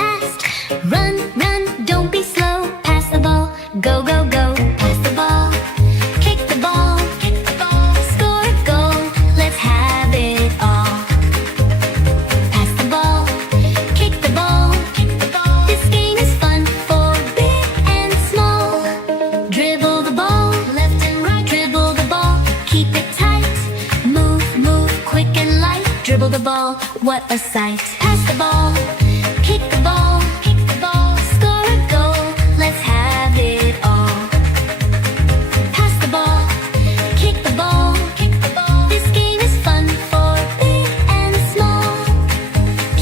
last. Run, run, don't be slow. Pass the ball, go, go, go. Pass the ball, kick the ball, score a goal. Let's have it all. Pass the ball, kick the ball. This game is fun for big and small. Dribble the ball, left and right. Dribble the ball, keep it tight. Move, move, quick and light. Dribble the ball, what a sight. Pass the ball, kick the ball, score a goal. Let's have it all. Pass the ball, kick the ball. This game is fun for big and small.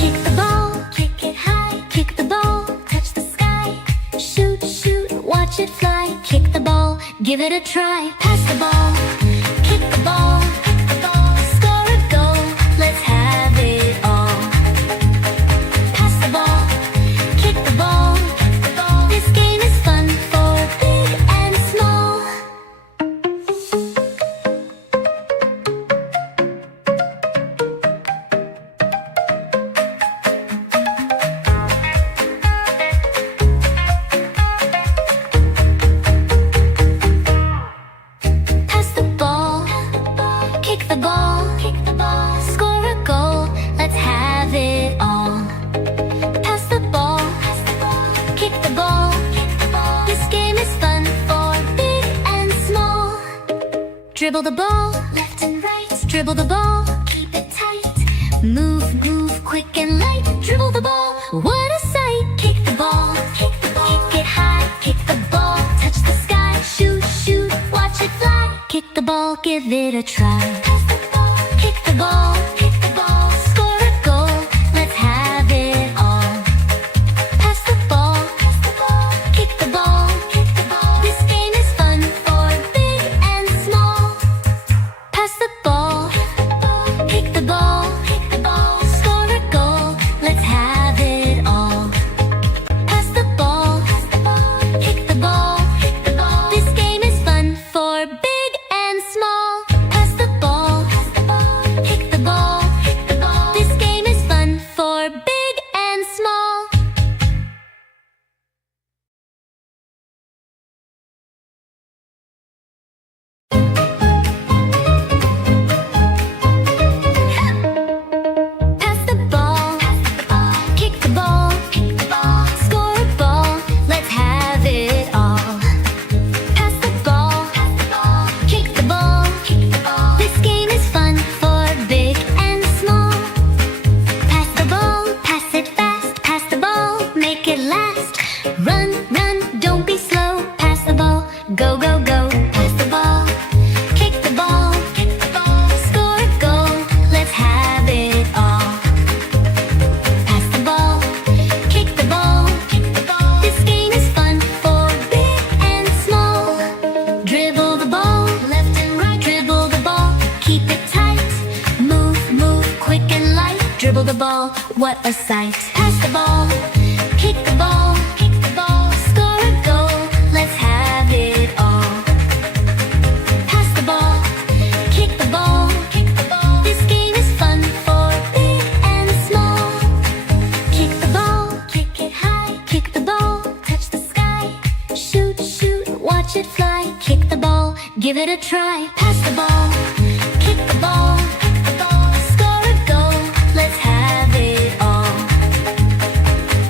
Kick the ball, kick it high. Kick the ball, touch the sky. Shoot, shoot, watch it fly. Kick the ball, give it a try. Pass the ball, kick the ball, score a goal. Let's have it all. Pass the ball, kick the ball. This game is fun for big and small. Pass the ball, kick the ball, score a goal. Let's have it all. Pass the ball, kick the ball. This game is fun for big and small. Dribble the ball, left and right. Dribble the ball, keep it tight. Move, move, quick and light. Dribble the ball, what a sight. Kick the ball, kick it high. Kick the ball, touch the sky. Shoot, shoot, watch it fly. Kick the ball, give it a try. Pass the ball, kick the ball, score a goal. Let's have it all. Pass the ball, kick the ball. This game is fun for big and small. Pass the ball, kick the ball, score a goal. Let's have it all. Pass the ball, kick the ball. This game is fun for big and small. Pass the ball, kick the ball. This game is fun for big and small. Pass the ball, kick the ball, score a ball. Let's have it all. Pass the ball, kick the ball. This game is fun for big and small. Pass the ball, pass it fast. Pass the ball, make it last. Run, run, don't be slow. Pass the ball, go, go, go. Pass the ball, kick the ball, score a goal. Let's have it all. Pass the ball, kick the ball. This game is fun for big and small. Dribble the ball, left and right. Dribble the ball, keep it tight. Move, move, quick and light. Dribble the ball, what a sight. Pass the ball, kick the ball, score a goal. Let's have it all. Pass the ball, kick the ball. This game is fun for big and small. Kick the ball, kick it high. Kick the ball, touch the sky. Shoot, shoot, watch it fly. Kick the ball, give it a try. Pass the ball, kick the ball, score a goal. Let's have it all.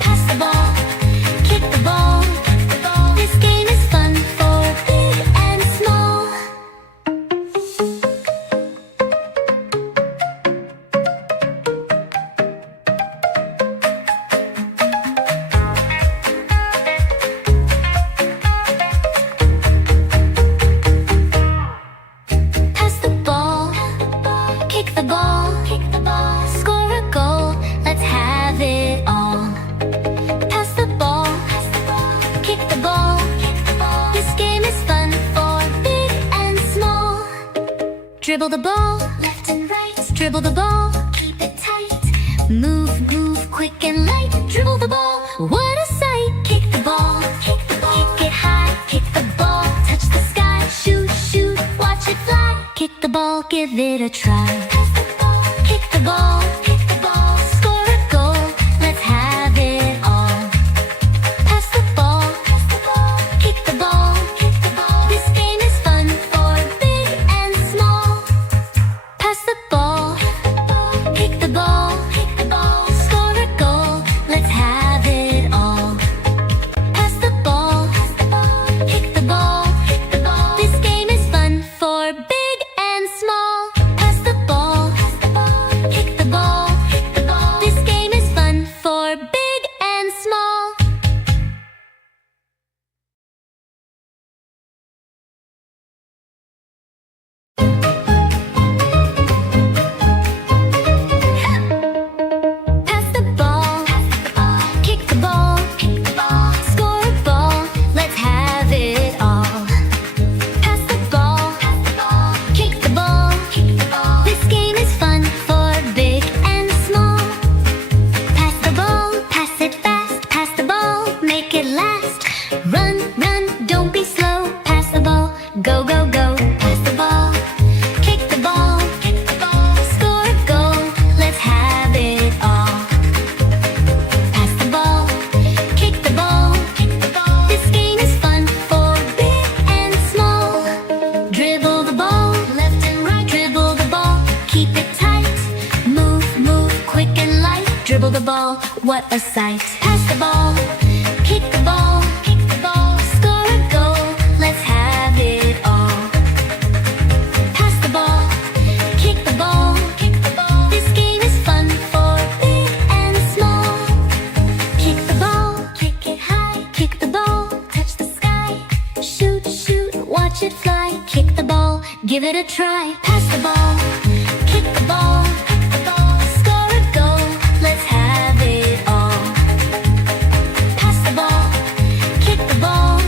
Pass the ball, kick the ball. This game is fun for big and small. Pass the ball, kick the ball, score a goal. Let's have it all. Pass the ball, kick the ball. This game is fun for big and small. Dribble the ball, left and right. Dribble the ball, keep it tight. Move, move, quick and light. Dribble the ball, what a sight. Kick the ball, kick it high. Kick the ball, touch the sky. Shoot, shoot, watch it fly. Kick the ball, give it a try. Pass the ball, kick the ball, score a goal. Let's have it all. a sight. Pass the ball, kick the ball, score a goal, let's have it all. Pass the ball, kick the ball, this game is fun for big and small. Kick the ball, kick it high, kick the ball, touch the sky. Shoot, shoot, watch it fly. Kick the ball, give it a try. Pass the ball, kick the ball, score a goal, let's have it all. Pass the ball, kick the ball,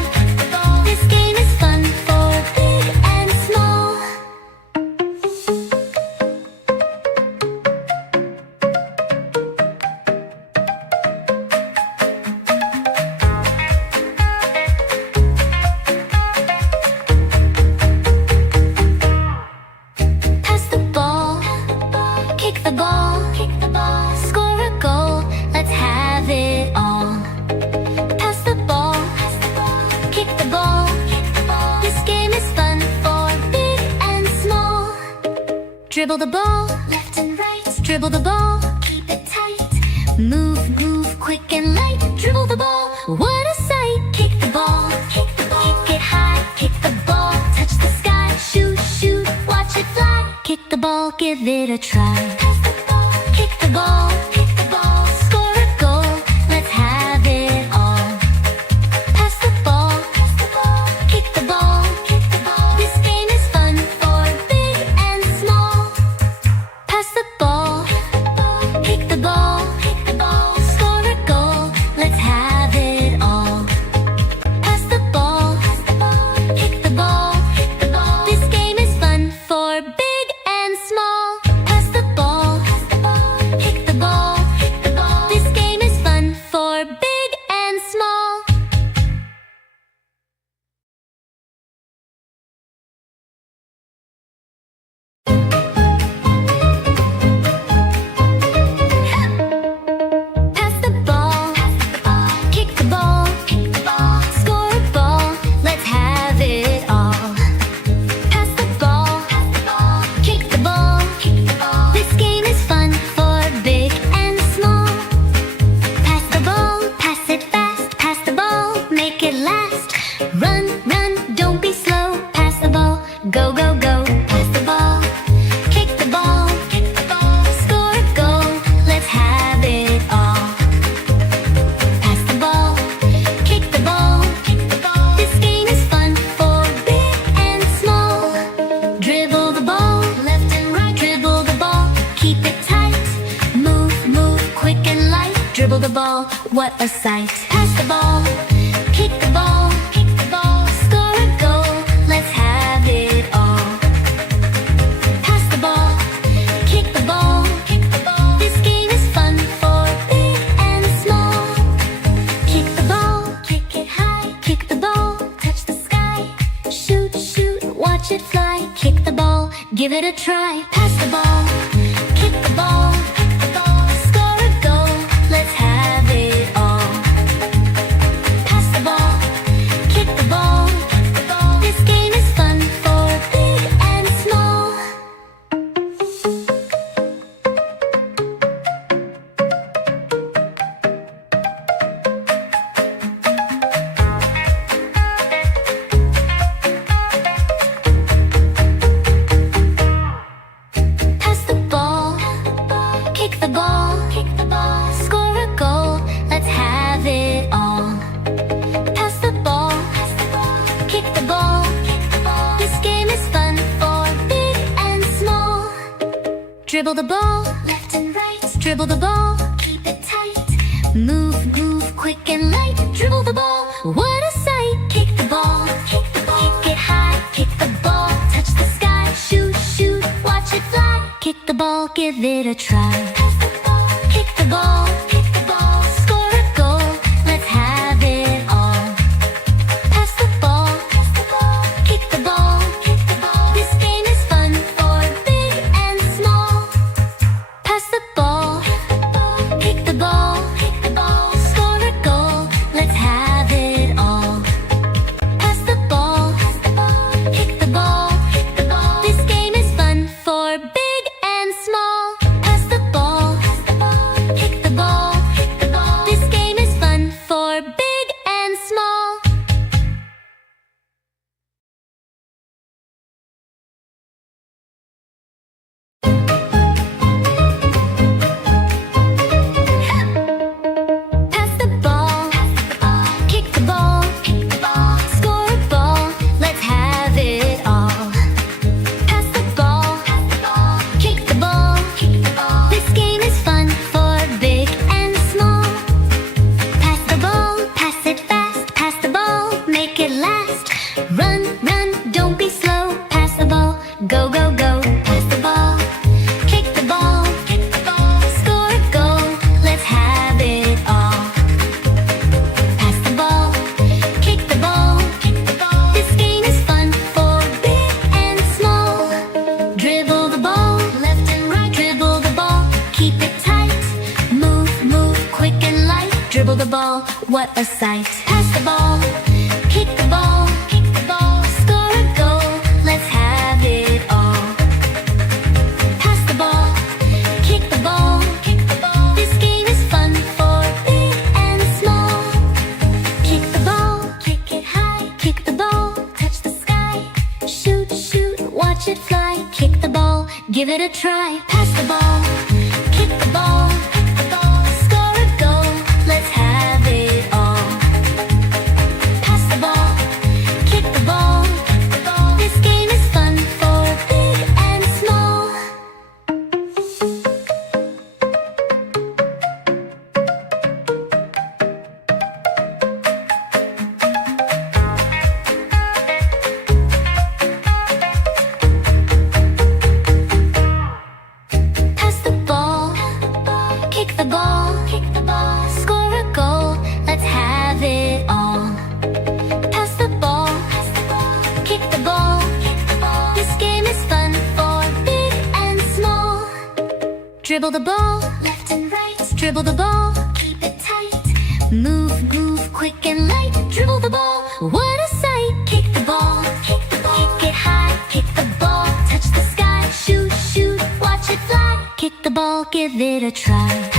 this game is fun for big and small. Pass the ball, kick the ball, score a goal, let's have it all. Pass the ball, kick the ball, this game is fun for big and small. Dribble the ball, left and right, dribble the ball, keep it tight. Move, move, quick and light, dribble the ball, what a sight. Kick the ball, kick it high, kick the ball, touch the sky. Shoot, shoot, watch it fly. Kick the ball, give it a try. Pass the ball, kick the ball, score a goal, let's have it all. Pass the ball, kick the ball, this game is fun for big and small. Pass the ball, kick the ball, score a goal, let's have it all. Pass the ball, kick the ball, this game is fun for big and small. Pass the ball, kick the ball, this game is fun for big and small. Pass the ball, kick the ball, score a ball, let's have it all. Pass the ball, kick the ball, this game is fun for big and small. Pass the ball, pass it fast, pass the ball, make it last. Run, run, don't be slow, pass the ball, go, go, go. Pass the ball, kick the ball, score a goal, let's have it all. Pass the ball, kick the ball, this game is fun for big and small. Dribble the ball, left and right, dribble the ball, keep it tight. Move, move, quick and light, dribble the ball, what a sight. Pass the ball, kick the ball, score a goal, let's have it all. Pass the ball, kick the ball, this game is fun for big and small. Kick the ball, kick it high, kick the ball, touch the sky. Shoot, shoot, watch it fly. Kick the ball, give it a try. Pass the ball, kick the ball, score a goal, let's have it all. Pass the ball, kick the ball, this game is fun for big and small. Pass the ball, kick the ball, score a goal, let's have it all. Pass the ball, kick the ball, this game is fun for big and small. Dribble the ball, left and right, dribble the ball, keep it tight. Move, move, quick and light, dribble the ball, what a sight. Kick the ball, kick it high, kick the ball, touch the sky. Shoot, shoot, watch it fly. Kick the ball, give it a try. Pass the ball, kick the ball, score a goal, let's have it all. Pass the ball, kick the ball, this game is fun for big and small. Pass the ball, kick the ball, score a goal, let's have it all. Pass the ball, kick the ball, this game is fun for big and small. Pass the ball. what a sight. Pass the ball, kick the ball, kick the ball, score a goal, let's have it all. Pass the ball, kick the ball, kick the ball, this game is fun for big and small. Kick the ball, kick it high, kick the ball, touch the sky. Shoot, shoot, watch it fly. Kick the ball, give it a try. Pass the ball, kick the ball, kick the ball, score a goal, let's have it all. Pass the ball, kick the ball, kick the ball, this game is fun for big and small. Pass the ball, kick the ball, kick the ball, score a goal, let's have it all. Pass the ball, kick the ball, kick the ball, this game is fun for big and small. Dribble the ball, left and right, dribble the ball, keep it tight. Move, move, quick and light, dribble the ball, what a sight. Kick the ball, kick the ball, kick it high, kick the ball, touch the sky. Shoot, shoot, watch it fly. Kick the ball, give it a try.